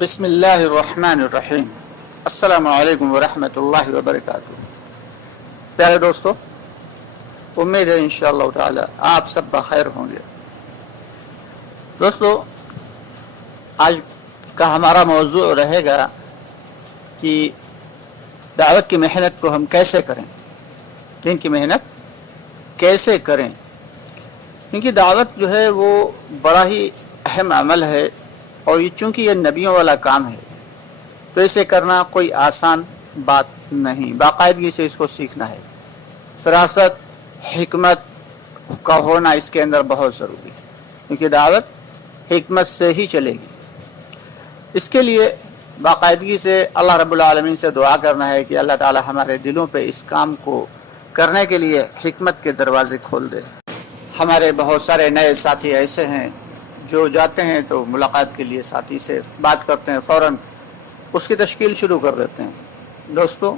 بسم اللہ الرحمن الرحیم۔ السلام علیکم ورحمۃ اللہ وبرکاتہ۔ پیارے دوستو، امید ہے انشاءاللہ تعالی آپ سب بخیر ہوں گے۔ دوستو، آج کا ہمارا موضوع رہے گا کہ دعوت کی محنت کو ہم کیسے کریں، دین کی محنت کیسے کریں، کیونکہ دعوت جو ہے وہ بڑا ہی اہم عمل ہے، اور یہ چونکہ یہ نبیوں والا کام ہے تو اسے کرنا کوئی آسان بات نہیں، باقاعدگی سے اس کو سیکھنا ہے۔ فراست، حکمت کا ہونا اس کے اندر بہت ضروری ہے، کیونکہ دعوت حکمت سے ہی چلے گی۔ اس کے لیے باقاعدگی سے اللہ رب العالمین سے دعا کرنا ہے کہ اللہ تعالی ہمارے دلوں پہ اس کام کو کرنے کے لیے حکمت کے دروازے کھول دے۔ ہمارے بہت سارے نئے ساتھی ایسے ہیں جو جاتے ہیں تو ملاقات کے لیے ساتھی سے بات کرتے ہیں، فوراً اس کی تشکیل شروع کر دیتے ہیں۔ دوستو،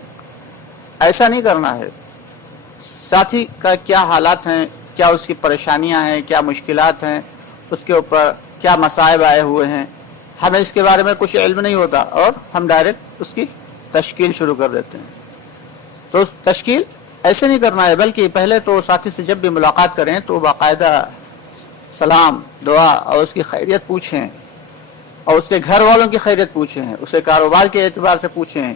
ایسا نہیں کرنا ہے۔ ساتھی کا کیا حالات ہیں، کیا اس کی پریشانیاں ہیں، کیا مشکلات ہیں، اس کے اوپر کیا مصائب آئے ہوئے ہیں، ہمیں اس کے بارے میں کچھ علم نہیں ہوتا اور ہم ڈائریکٹ اس کی تشکیل شروع کر دیتے ہیں۔ تو تشکیل ایسے نہیں کرنا ہے، بلکہ پہلے تو ساتھی سے جب بھی ملاقات کریں تو باقاعدہ سلام، دعا اور اس کی خیریت پوچھیں، اور اس کے گھر والوں کی خیریت پوچھیں، اسے کاروبار کے اعتبار سے پوچھیں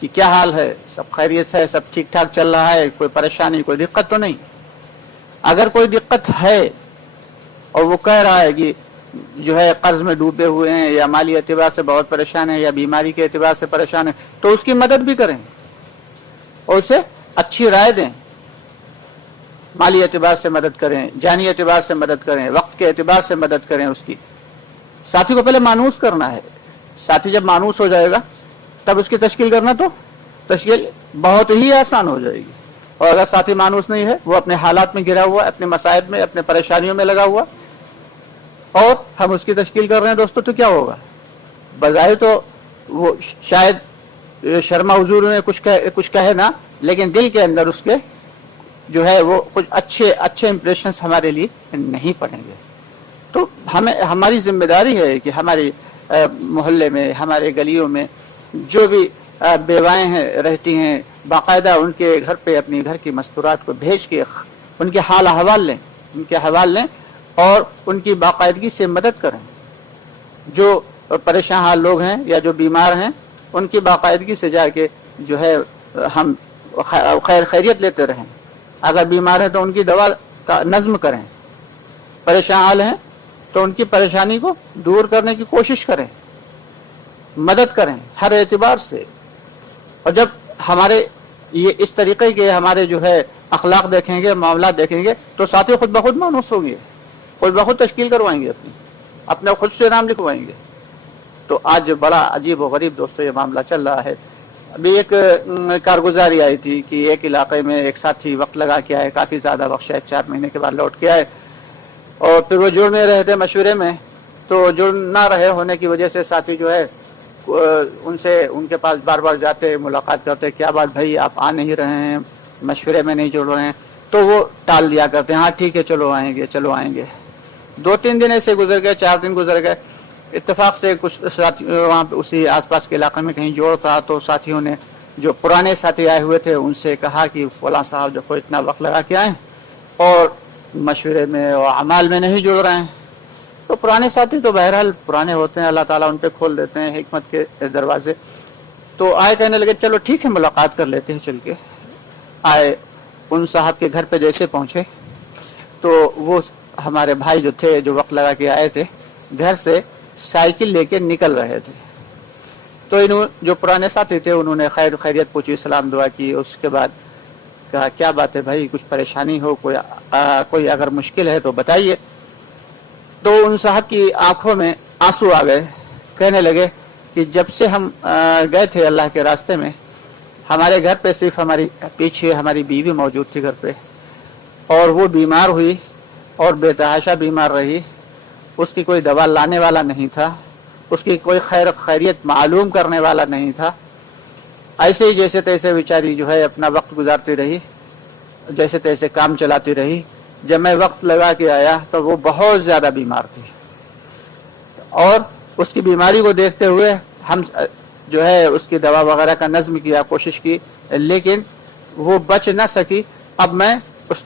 کہ کیا حال ہے، سب خیریت ہے، سب ٹھیک ٹھاک چل رہا ہے، کوئی پریشانی، کوئی دقت تو نہیں۔ اگر کوئی دقت ہے اور وہ کہہ رہا ہے کہ جو ہے قرض میں ڈوبے ہوئے ہیں، یا مالی اعتبار سے بہت پریشان ہے، یا بیماری کے اعتبار سے پریشان ہے، تو اس کی مدد بھی کریں اور اسے اچھی رائے دیں۔ مالی اعتبار سے مدد کریں، جانی اعتبار سے مدد کریں، وقت کے اعتبار سے مدد کریں اس کی۔ ساتھی کو پہلے مانوس کرنا ہے۔ ساتھی جب مانوس ہو جائے گا تب اس کی تشکیل کرنا تو تشکیل بہت ہی آسان ہو جائے گی۔ اور اگر ساتھی مانوس نہیں ہے، وہ اپنے حالات میں گرا ہوا، اپنے مصائب میں، اپنے پریشانیوں میں لگا ہوا، اور ہم اس کی تشکیل کر رہے ہیں دوستو، تو کیا ہوگا؟ بظاہر تو وہ شاید شرما حضور میں کچھ کہے نا، لیکن دل کے اندر اس کے جو ہے وہ کچھ اچھے امپریشنز ہمارے لیے نہیں پڑیں گے۔ تو ہماری ذمہ داری ہے کہ ہماری محلے میں، ہمارے گلیوں میں جو بھی بیوائیں ہیں رہتی ہیں، باقاعدہ ان کے گھر پہ اپنی گھر کی مستورات کو بھیج کے ان کے حال احوال لیں اور ان کی باقاعدگی سے مدد کریں۔ جو پریشان حال لوگ ہیں یا جو بیمار ہیں، ان کی باقاعدگی سے جا کے جو ہے ہم خیریت لیتے رہیں۔ اگر بیمار ہیں تو ان کی دوا کا نظم کریں، پریشان حال ہیں تو ان کی پریشانی کو دور کرنے کی کوشش کریں، مدد کریں ہر اعتبار سے۔ اور جب ہمارے یہ اس طریقے کے ہمارے جو ہے اخلاق دیکھیں گے، معاملات دیکھیں گے، تو ساتھی خود بخود مانوس ہوں گے، خود بخود تشکیل کروائیں گے، اپنے خود سے نام لکھوائیں گے۔ تو آج بڑا عجیب و غریب دوستو یہ معاملہ چل رہا ہے۔ ابھی ایک کارگزاری آئی تھی کہ ایک علاقے میں ایک ساتھی وقت لگا کے آئے، کافی زیادہ وقت، شاید 4 مہینے کے بعد لوٹ کے آئے، اور پھر وہ جڑ نہیں رہے تھے مشورے میں۔ تو جڑ نہ رہے ہونے کی وجہ سے ساتھی جو ہے ان کے پاس بار بار جاتے، ملاقات کرتے، کیا بات بھائی آپ آ نہیں رہے ہیں، مشورے میں نہیں جڑ رہے ہیں، تو وہ ٹال دیا کرتے ہیں، ہاں ٹھیک ہے چلو آئیں گے۔ 2-3 دن ایسے گزر گئے، 4 دن گزر گئے۔ اتفاق سے کچھ ساتھی وہاں پہ اسی آس پاس کے علاقے میں کہیں جوڑ تھا، تو ساتھیوں نے جو پرانے ساتھی آئے ہوئے تھے ان سے کہا کہ فلاں صاحب جو اتنا وقت لگا کے آئے اور مشورے میں اور اعمال میں نہیں جڑ رہے ہیں۔ تو پرانے ساتھی تو بہرحال پرانے ہوتے ہیں، اللہ تعالیٰ ان پہ کھول دیتے ہیں حکمت کے دروازے۔ تو آئے، کہنے لگے چلو ٹھیک ہے ملاقات کر لیتے ہیں چل کے۔ آئے، ان صاحب کے گھر پہ جیسے پہنچے تو وہ ہمارے بھائی جو تھے، جو وقت لگا کے آئے تھے، گھر سے سائیکل لے کے نکل رہے تھے۔ تو جو پرانے ساتھی تھے انہوں نے خیریت پوچھی، سلام دعا کی، اس کے بعد کہا کیا بات ہے بھائی، کچھ پریشانی ہو، کوئی اگر مشکل ہے تو بتائیے۔ تو ان صاحب کی آنکھوں میں آنسو آ گئے، کہنے لگے کہ جب سے ہم گئے تھے اللہ کے راستے میں، ہمارے گھر پہ صرف پیچھے ہماری بیوی موجود تھی گھر پہ، اور وہ بیمار ہوئی اور بے تحاشا بیمار رہی، اس کی کوئی دوا لانے والا نہیں تھا، اس کی کوئی خیریت معلوم کرنے والا نہیں تھا۔ ایسے ہی جیسے تیسے بیچاری جو ہے اپنا وقت گزارتی رہی، جیسے تیسے کام چلاتی رہی۔ جب میں وقت لگا کے آیا تو وہ بہت زیادہ بیمار تھی، اور اس کی بیماری کو دیکھتے ہوئے ہم جو ہے اس کی دوا وغیرہ کا نظم کیا، کوشش کی، لیکن وہ بچ نہ سکی۔ اب میں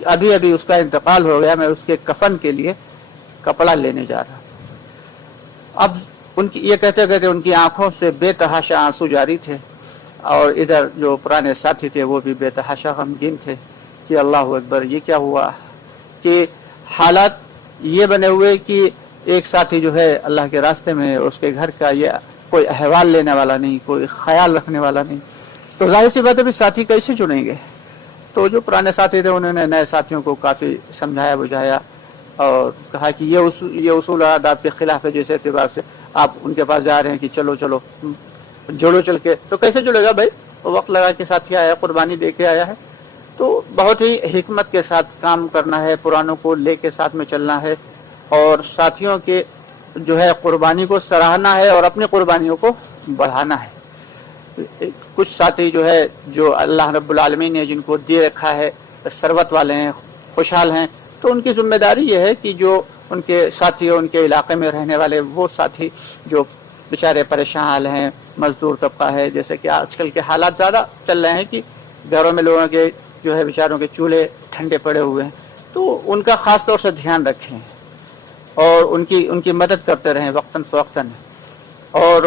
ابھی اس کا انتقال ہو گیا، میں اس کے کفن کے لیے کپڑا لینے جا رہا۔ اب یہ کہتے کہتے ان کی آنکھوں سے بے تحاشا آنسو جاری تھے، اور ادھر جو پرانے ساتھی تھے وہ بھی بے تحاشا غمگین تھے کہ اللہ اکبر، یہ کیا ہوا کہ حالات یہ بنے ہوئے کہ ایک ساتھی جو ہے اللہ کے راستے میں، اس کے گھر کا یہ کوئی احوال لینے والا نہیں، کوئی خیال رکھنے والا نہیں، تو ظاہر سی بات ہے بھی ساتھی کیسے چنیں گے؟ تو جو پرانے ساتھی تھے انہوں نے نئے ساتھیوں کو کافی سمجھایا بجھایا اور کہا کہ یہ اصول آداب کے خلاف ہے، جیسے اعتبار سے آپ ان کے پاس جا رہے ہیں کہ چلو جوڑو چل کے، تو کیسے جڑے گا بھائی؟ وقت لگا کے ساتھی آیا، قربانی دے کے آیا ہے، تو بہت ہی حکمت کے ساتھ کام کرنا ہے، پرانوں کو لے کے ساتھ میں چلنا ہے، اور ساتھیوں کے جو ہے قربانی کو سراہنا ہے اور اپنی قربانیوں کو بڑھانا ہے۔ کچھ ساتھی جو ہے جو اللہ رب العالمین نے جن کو دے رکھا ہے، ثروت والے ہیں، خوشحال ہیں، تو ان کی ذمہ داری یہ ہے کہ جو ان کے ساتھی ان کے علاقے میں رہنے والے وہ ساتھی جو بیچارے پریشان ہیں، مزدور طبقہ ہے، جیسے کہ آج کل کے حالات زیادہ چل رہے ہیں کہ گھروں میں لوگوں کے جو ہے بیچاروں کے چولہے ٹھنڈے پڑے ہوئے ہیں، تو ان کا خاص طور سے دھیان رکھیں اور ان کی مدد کرتے رہیں وقتاً فوقتاً، اور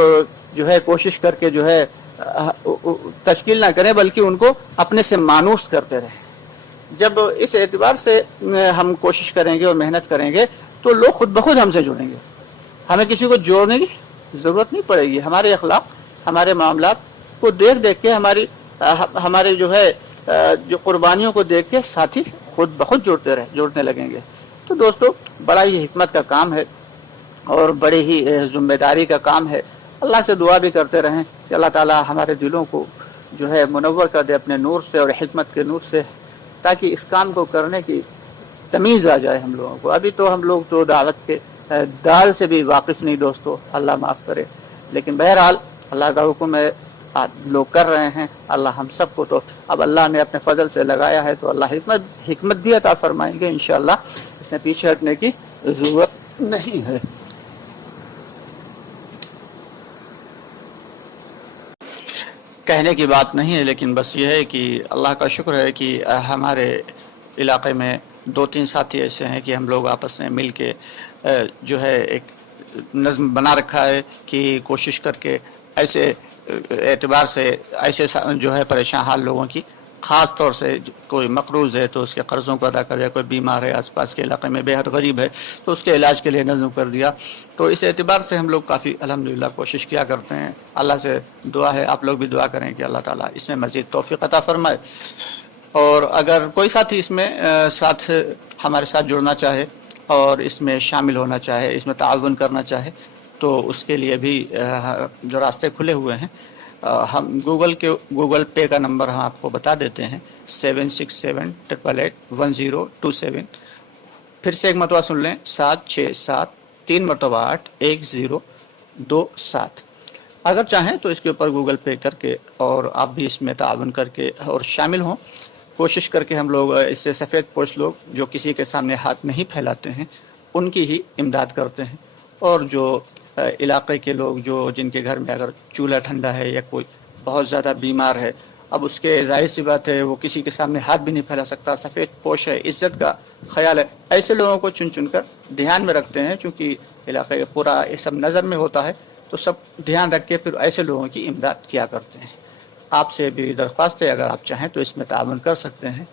جو ہے کوشش کر کے جو ہے تشکیل نہ کریں بلکہ ان کو اپنے سے مانوس کرتے رہیں۔ جب اس اعتبار سے ہم کوشش کریں گے اور محنت کریں گے تو لوگ خود بخود ہم سے جڑیں گے، ہمیں کسی کو جوڑنے کی ضرورت نہیں پڑے گی۔ ہمارے اخلاق، ہمارے معاملات کو دیکھ کے ہمارے جو قربانیوں کو دیکھ کے ساتھی خود بخود جوڑنے لگیں گے۔ تو دوستو، بڑا ہی حکمت کا کام ہے اور بڑے ہی ذمہ داری کا کام ہے۔ اللہ سے دعا بھی کرتے رہیں کہ اللہ تعالی ہمارے دلوں کو جو ہے منور کر دے اپنے نور سے اور حکمت کے نور سے، تاکہ اس کام کو کرنے کی تمیز آ جائے ہم لوگوں کو۔ ابھی تو ہم لوگ تو دعوت کے دال سے بھی واقف نہیں دوستو، اللہ معاف کرے، لیکن بہرحال اللہ کا حکم ہے، لوگ کر رہے ہیں۔ اللہ ہم سب کو تو اب اللہ نے اپنے فضل سے لگایا ہے تو اللہ حکمت بھی عطا فرمائیں گے انشاءاللہ، اس میں پیچھے ہٹنے کی ضرورت نہیں ہے۔ کہنے کی بات نہیں ہے، لیکن بس یہ ہے کہ اللہ کا شکر ہے کہ ہمارے علاقے میں 2-3 ساتھی ایسے ہیں کہ ہم لوگ آپس میں مل کے جو ہے ایک نظم بنا رکھا ہے کہ کوشش کر کے ایسے اعتبار سے ایسے جو ہے پریشان حال لوگوں کی، خاص طور سے کوئی مقروض ہے تو اس کے قرضوں کو ادا کر دیا، کوئی بیمار ہے آس پاس کے علاقے میں بے حد غریب ہے تو اس کے علاج کے لیے نظم کر دیا۔ تو اس اعتبار سے ہم لوگ کافی الحمدللہ کوشش کیا کرتے ہیں۔ اللہ سے دعا ہے، آپ لوگ بھی دعا کریں کہ اللہ تعالیٰ اس میں مزید توفیق عطا فرمائے، اور اگر کوئی ساتھی اس میں ہمارے ساتھ جڑنا چاہے اور اس میں شامل ہونا چاہے، اس میں تعاون کرنا چاہے، تو اس کے لیے بھی جو راستے کھلے ہوئے ہیں۔ ہم گوگل پے کا نمبر ہم آپ کو بتا دیتے ہیں، 7678881027۔ پھر سے ایک مرتبہ سن لیں، 767-3-8-1027۔ اگر چاہیں تو اس کے اوپر گوگل پے کر کے اور آپ بھی اس میں تعاون کر کے اور شامل ہوں۔ کوشش کر کے ہم لوگ اس سے سفید پوش لوگ جو کسی کے سامنے ہاتھ نہیں پھیلاتے ہیں ان کی ہی امداد کرتے ہیں، اور جو علاقے کے لوگ جن کے گھر میں اگر چولہا ٹھنڈا ہے یا کوئی بہت زیادہ بیمار ہے، اب اس کے ظاہر سی بات ہے وہ کسی کے سامنے ہاتھ بھی نہیں پھیلا سکتا، سفید پوش ہے، عزت کا خیال ہے، ایسے لوگوں کو چن کر دھیان میں رکھتے ہیں، چونکہ علاقے کا پورا یہ سب نظر میں ہوتا ہے تو سب دھیان رکھ کے پھر ایسے لوگوں کی امداد کیا کرتے ہیں۔ آپ سے بھی درخواست ہے، اگر آپ چاہیں تو اس میں تعاون کر سکتے ہیں،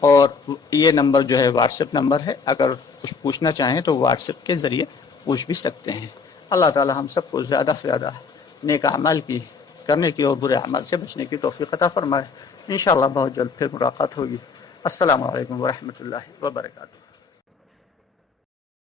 اور یہ نمبر جو ہے واٹس ایپ نمبر ہے، اگر کچھ پوچھنا چاہیں تو واٹس ایپ کے ذریعے پوچھ بھی سکتے ہیں۔ اللہ تعالی ہم سب کو زیادہ سے زیادہ نیک اعمال کرنے کی اور برے اعمال سے بچنے کی توفیق عطا فرمائے۔ انشاءاللہ بہت جلد پھر ملاقات ہوگی۔ السلام علیکم ورحمۃ اللہ وبرکاتہ۔